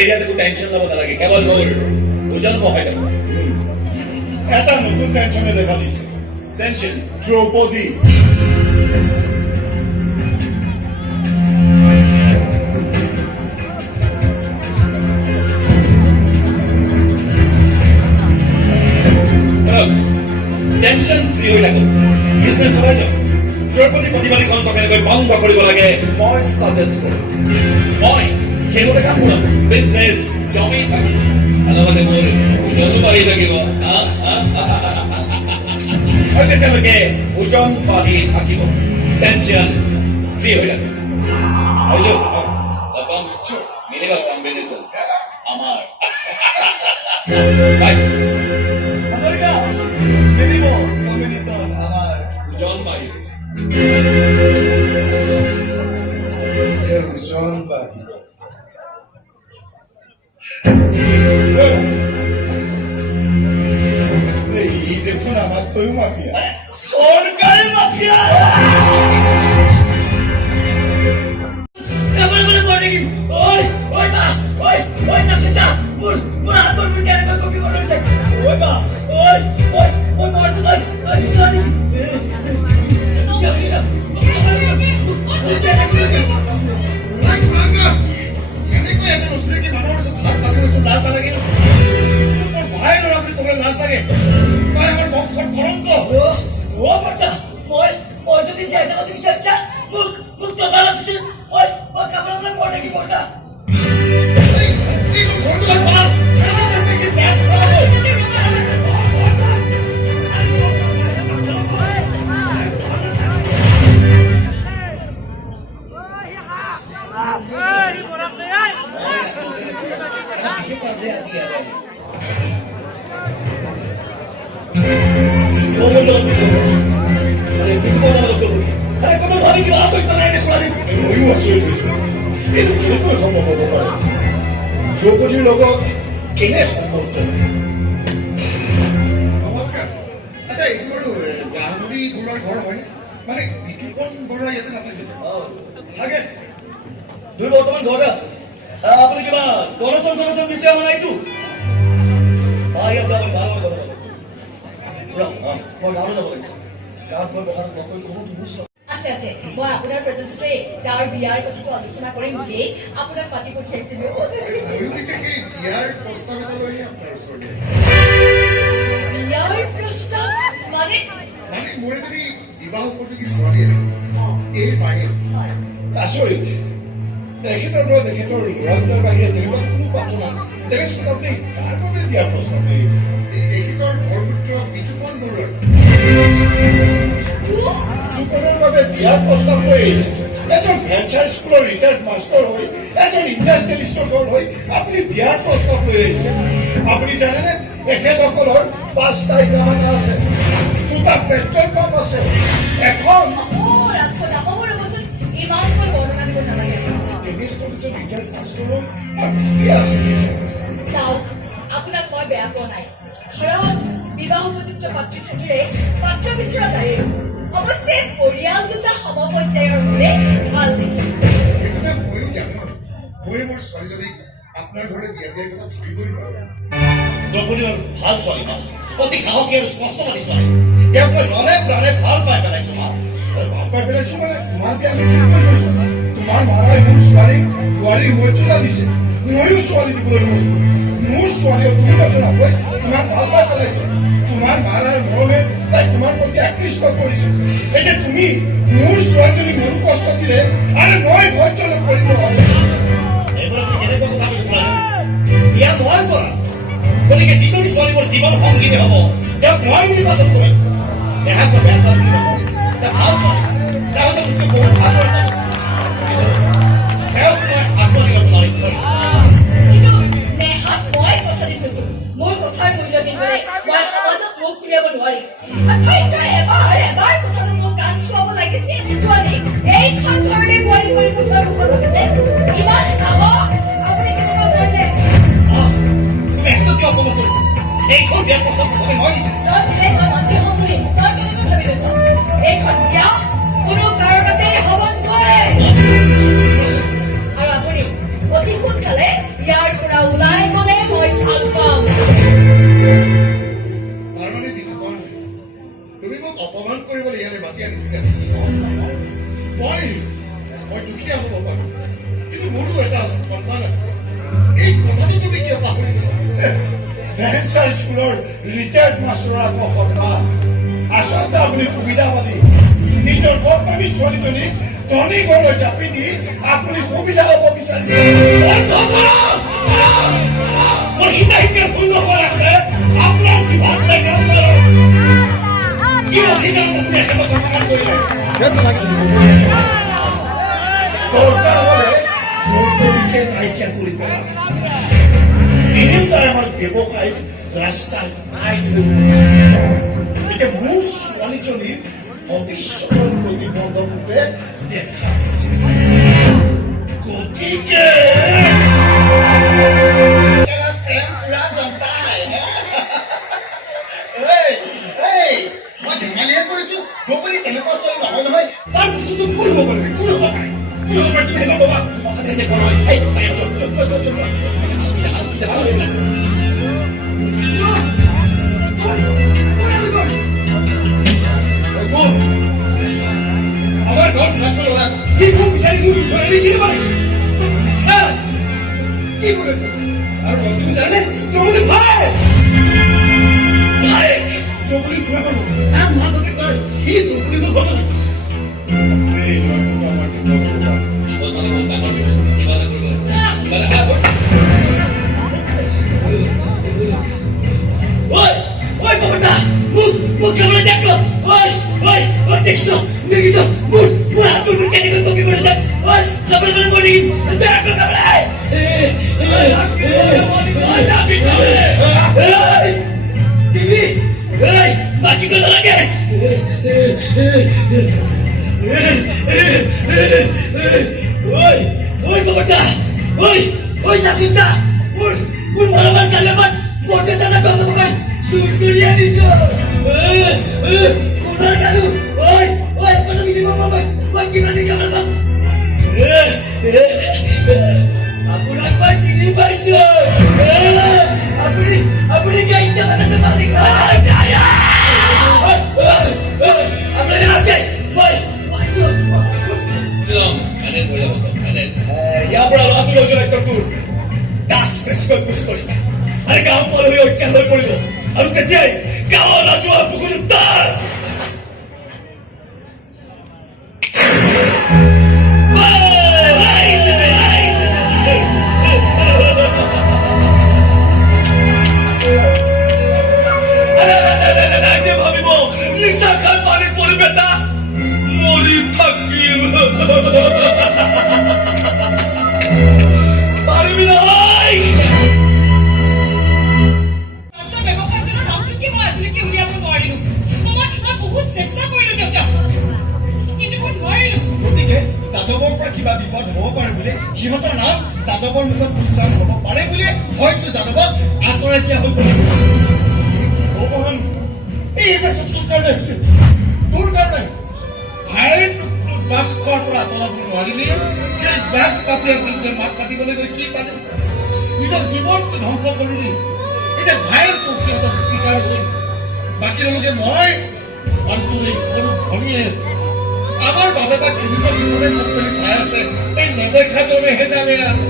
এৰিয়াত একো টেনশ্যন ল'ব নালাগে, কেৱল মোৰ ওজন বঢ়াই যাব। এটা নতুন টেনশ্যনে দেখা দিছে। টেনশ্যন দ্ৰৌপদী। টেনশ্যন ফ্ৰী হৈ থাকক, বিজনেছ চলাই যাওক। দ্ৰৌপদী প্ৰতিবাদীখন কেনেকৈ বন্ধ কৰিব লাগে মই ছাজেষ্ট কৰোঁ। মই সেইমতে কাম কৰাম, বিজনেছ জমি থাকিব, লগতে মোৰ ওজনো বাঢ়ি থাকিব। আৰু তেতিয়ালৈকে ওজন বাঢ়ি থাকিব, টেনশ্যন ফ্ৰী হৈ থাকিব। মিলিবা কম্বিনেশ্যন আমাৰ। মিলিব কম্বিনেশ্যন আমাৰ, ওজন বাঢ়িব। ওজন বাঢ়িব। ই দেখোন আমাতকৈও মাফিয়া। চৰকাৰী মাফিয়া। দ্ৰৌপদীৰ লগত কেনে সম্পৰ্ক? নমস্কাৰ। আচ্ছা, এইটো বাৰু জাহ্নৱী বৰুৱাৰ ঘৰ হয়নে? মানে বিতুপন বৰুৱা ইয়াতে নাথাকে? থাকে, দুই বৰ্তমান ঘৰতে আছে। আপুনি কিবা ডনেশ্যন চনেশ্যন দিছে আমাৰ এইটো? ভাই আছে, আপুনি ভাল কথা পাব। মই গাঁৱলৈ যাব লাগিছে, গাঁৱত গৈ পঢ়াত নকৈ খবৰটো বুজিছোঁ। আছে আছে, মই আপোনাৰ প্ৰেজেন্টতে তাৰ বিয়াৰ কথাটো আলোচনা কৰিম বুলি আপোনাক মাতি পঠিয়াইছিলো। বিয়াৰ প্ৰস্তাৱ এটা লৈ আপোনাৰ ওচৰতে। বিয়াৰ প্ৰস্তাৱ মানে? মানে মোৰ যদি বিবাহ উপযোগী ছোৱালী আছে, এই বাহিৰ আচৰিত। তেখেতৰ পৰা তেখেতৰ ল'ৰাটোৰ বাহিৰে তেনেকুৱা কোনো কথা নাই। তেনেচোন আপুনি কাৰ বাবে বিয়াৰ প্ৰস্তাৱ লৈ আহিছে? তেখেতৰ বৰপুত্ৰ বিতুপন বৰুৱাৰ। বিতুপনৰ বাবে বিয়াৰ প্ৰস্তাৱ লৈ আহিছে। এজন ভেঞ্চাৰ স্কুলৰ ৰিটায়াৰ্ড মাষ্টৰ হৈ, এজন ইণ্ডাষ্ট্ৰিয়েলিষ্টৰ ঘৰ হৈ আপুনি বিয়াৰ প্ৰস্তাৱ লৈ আহিছে। আপুনি জানেনে তেখেতসকলৰ 5টা ইটাভাটা আছে, 2টা পেট্ৰল পাম্প আছে, এখন ইমানকৈ বৰ্ণনা দিব নালাগে। চাওক, আপোনাক মই বেয়া পোৱা নাই। ঘৰত বিবাহ উপযুক্ত পাত্ৰী থাকিলে পাত্ৰ বিচৰা যায়। অৱশ্যে পৰিয়াল দুটা সমপৰ্যায়ৰ হ'লে ভাল দেখি। ময়ো জানো, মই মোৰ ছোৱালীজনীক আপোনাৰ ঘৰলৈ বিয়া দিয়াৰ কথা ভাবিবই নোৱাৰো। দ্ৰৌপদী ভাল ছোৱালী মা, অতি সাহসী আৰু স্পষ্টবাদী ছোৱালী। তেওঁক মই মনে প্ৰাণে ভাল পাই পেলাইছো মা। ভাল পাই পেলাইছো মানে তোমাকে আমি ঠিক কৰি থৈছো। তোমাৰ মাৰাই মোৰ ছোৱালীক বোৱাৰীৰ মৰ্যাদা দিছে, ময়ো ছোৱালী দিবলৈ প্ৰস্তুত। মোৰ ছোৱালীয়ে তুমি নজনাকৈ তোমাক ভাল পাই পেলাইছে। তোমাৰ মাৰাৰ মৰমে তাইক তোমাৰ প্ৰতি আকৃষ্ট কৰিছে। এতিয়া তুমি মোৰ ছোৱালীজনীক মনো কষ্ট দিলে আৰু মই ধৈৰ্য নকৰিব। এইবোৰ কেনেকুৱা কথা কৈছো বিয়া নহয় কৰা। গতিকে যিজনী ছোৱালী মোৰ জীৱন সংগীতে হ'ব তেওঁক মই নিৰ্বাচন কৰিম। দেহাক মই বেয়া ছোৱালী নকৰোঁ, ভাল ছোৱালী, তেওঁতে মোতকৈ বহুত আদৰ পাব। তেওঁক মই আঁকোৱালি ল'ব নোৱাৰিম। কিন্তু নেহাক মই কথা দি থৈছো, মোৰ কথাৰ মূল্য দিবলৈ মই সমাজত মুখ খুলিয়াব নোৱাৰিম। এবাৰ কথাটো মোক গান চুৱাব লাগিছে। ছোৱালী এইখন ঘৰতে বোৱাৰী কৰি পঠোৱাৰ কথা ভাবিছে। ইমান সাহস আপুনি কেনেকুৱা কৰিলে? তুমি একো কিয় অপমান কৰিছা? এইখন বিয়াৰ প্ৰস্তাৱ প্ৰথমে মই দিছে। তই দিলে মই মান্তি হ'ম বুলি তই কেনেকৈ ভাবি লৈছ? এইখন বিয়া কোনো কাৰণতে হ'ব নোৱাৰে। আৰু আপুনি অতি সোনকালে ইয়াৰ পৰা ৰিটায়াৰ্ড মাষ্টৰৰ আত্মসন্মান আচলতে আপুনি সুবিধাবাদী নিজৰ বদনামী ছোৱালীজনীক ধনী ঘৰলৈ জাপি দি আপুনি সুবিধা ল'ব বিচাৰিছে মোৰ হিতাহিতে ভুল নকৰা আছে আপোনাৰ জিভাতে কাম কৰক কি অধিকাৰত আপুনি একেবাৰে সমাধান কৰিলে দৰকাৰ হ'লে জোৰপৰীকে নাইকিয়া কৰি পেলাব এনেও তাই আমাৰ ব্যৱসায়িক ৰাস্তাত আই এতিয়া মোৰ ছোৱালীজনীৰ ভৱিষ্যতৰ প্ৰতিবন্ধকৰূপে দেখা দিছে গতিকে প্ৰেম পুৰা জন্তাই মই ধেমালিহে কৰিছো গগলি তেনেকুৱা ছোৱালী নহয় নহয় তাৰ বস্তুটো কোন হ'ব পাৰে কোন হ'ব পাৰে কোন হ'ব পাৰে তুমি হেলা বাবা কথাতে এনে কৰ এই চাই চুপ আমার ঘর নাচল ওরা কি খুব বিচারি মুই ধরে দিতে পারে স্যার কি বলেছে আর তুমি জানে তোমাদের ভাই ভাই চকুলি পুরো করবো তার মা তোকে করে কি চকুলি তো ভালো এই লক্ষ্য আমার ঠিক না ওই ওই বাবাটা মুখ কেমন দেখলো ওই ওই ওই দেখছো দেখছো মুখ হাত মুখ কেটে গেল তুমি বলে যান ওই সবাই বলে বলি দেখো সবাই টিভি এই বাকি কথা লাগে ওই ওই বাবাটা ওই ওই শাশুড়া ওই ওই মরাবার কালেমান মোটে দানা কত বকান সুর করিয়া দিছো কোথায় গেল ওই ওই কোনো মিলি মামা ওই কি মানে কেমন বাবা আপনার পাশে নি পাইছো আপনি গাইতে বানাতে পারি আপনার আগে ওই ম্যানেজ হয়ে যাবো ম্যানেজ ইয়াৰ পৰা লাভ লোজন একটা টুৰ দাস বেছিকৈ পুছ কৰিবা আৰু গাঁও পাৰ হৈ ঐক্য হৈ পৰিব আৰু তেতিয়াই গাঁৱৰ ৰাজহুৱা পুখুৰীত তাৰ ভাবিব নিচা খাই পানীত পৰিব এটা মৰি থাকিম পাৰিবি নহয় গতিকে যাদৱৰ পৰা কিবা বিপদ হ'ব পাৰে বুলি সিহঁতৰ নাম যাদৱৰ মুখত উচ্চাৰণ হ'ব পাৰে বুলি হয়তো যাদৱক আঁতৰাই দিয়া হৈ গ'ল ভগৱান এই বছৰ তোৰ কাৰণে হৈছে তোৰ কাৰণে ভাইৰ বাছ খোৱাৰ পৰা আঁতৰাব নোৱাৰিলি সেই বাছ পাতিৰ বিৰুদ্ধে মাত পাতিবলৈ গৈ কি পালে নিজৰ জীৱনটো ধ্বংস কৰিলি এতিয়া ভাইৰ প্ৰক্ৰিয়াত স্বীকাৰ হ'ল বাকী লোকে মই আৰু তোৰ এই সৰু ভনীয়ে আমাৰ বাবাটা কেনেকুৱা বিপদে মুখ মেলি চাই আছে এই নেদেখা জনেহে জানে আৰু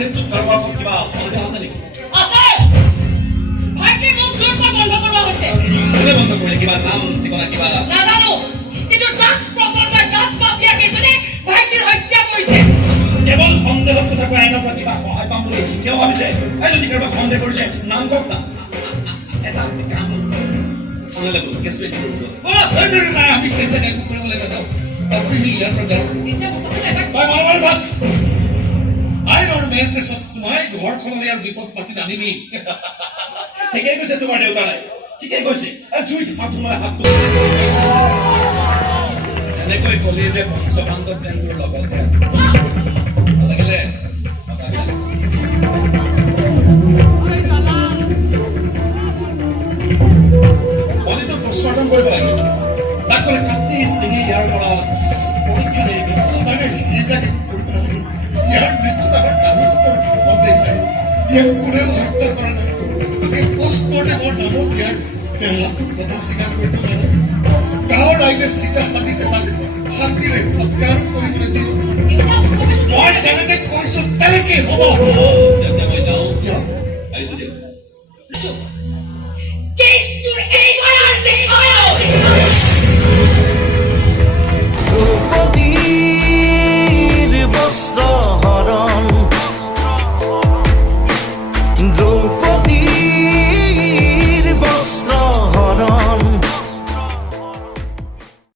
মৃত্যু কাৰোবাৰ কিবা অসুবিধা আছে নেকি কোনে বন্ধ কৰিলে কিবা নাম ঠিকনা কিবা নাজানো কিন্তু ড্ৰাগছ প্ৰচলন ড্ৰাগছ মাফিয়া কেইজনে ভাইটিৰ হত্যা কৰিছে কেৱল সন্দেহত কথাকৈ আইনৰ পৰা কিবা সহায় পাম বুলি কিয় ভাবিছে এই যদি কাৰোবাক সন্দেহ কৰিছে নাম কওক না এটা কাম থানালৈ গ'ল কেছটো নাই আমি সেইবিলাক একো কৰিবলৈ নাযাওঁ আপুনি ইয়াৰ পৰা যাওক আইনৰ মেইন প্ৰেছত সোমাই ঘৰখনলৈ আৰু বিপদ পাতি নানিবি ঠিকেই কৈছে তোমাৰ দেউতাই ঠিকেই কৈছে জুইত হাত সোমাই হাতটো এনেকৈ কলি যে পঞ্চপাণ্ডৱ যেন তোৰ লগতে আছে ভাল লাগিলে বলিটো প্ৰশ্ন কৰিব লাগিব তাক ক'লে কাটি ছিঙি ইয়াৰ পৰা পৰীক্ষা নিৰীক্ষা মানে এইবিলাকে কৰিব নালাগে ইয়াৰ মৃত্যুত আমাৰ কাৰো সন্দেহ নাই ইয়াক কোনেও হত্যা কৰা নাই গতিকে পোষ্টমৰ্টেমৰ নামত ইয়াৰ দেহাটোক কথা স্বীকাৰ কৰিব নালাগে গাঁৱৰ ৰাইজে চিতা সাজিছে তাক শান্তিৰে সৎকাৰ কৰিবলৈ দিয়ে মই যেনেকে কৈছো তেনেকে হ'ব তেন্তে মই যাওঁ আহিছো দিয়ক কেছটোৰ এইবাৰৰ বিষয়ত দ্ৰৌপদীৰ বস্ত্ৰ হৰণ দ্ৰৌপদী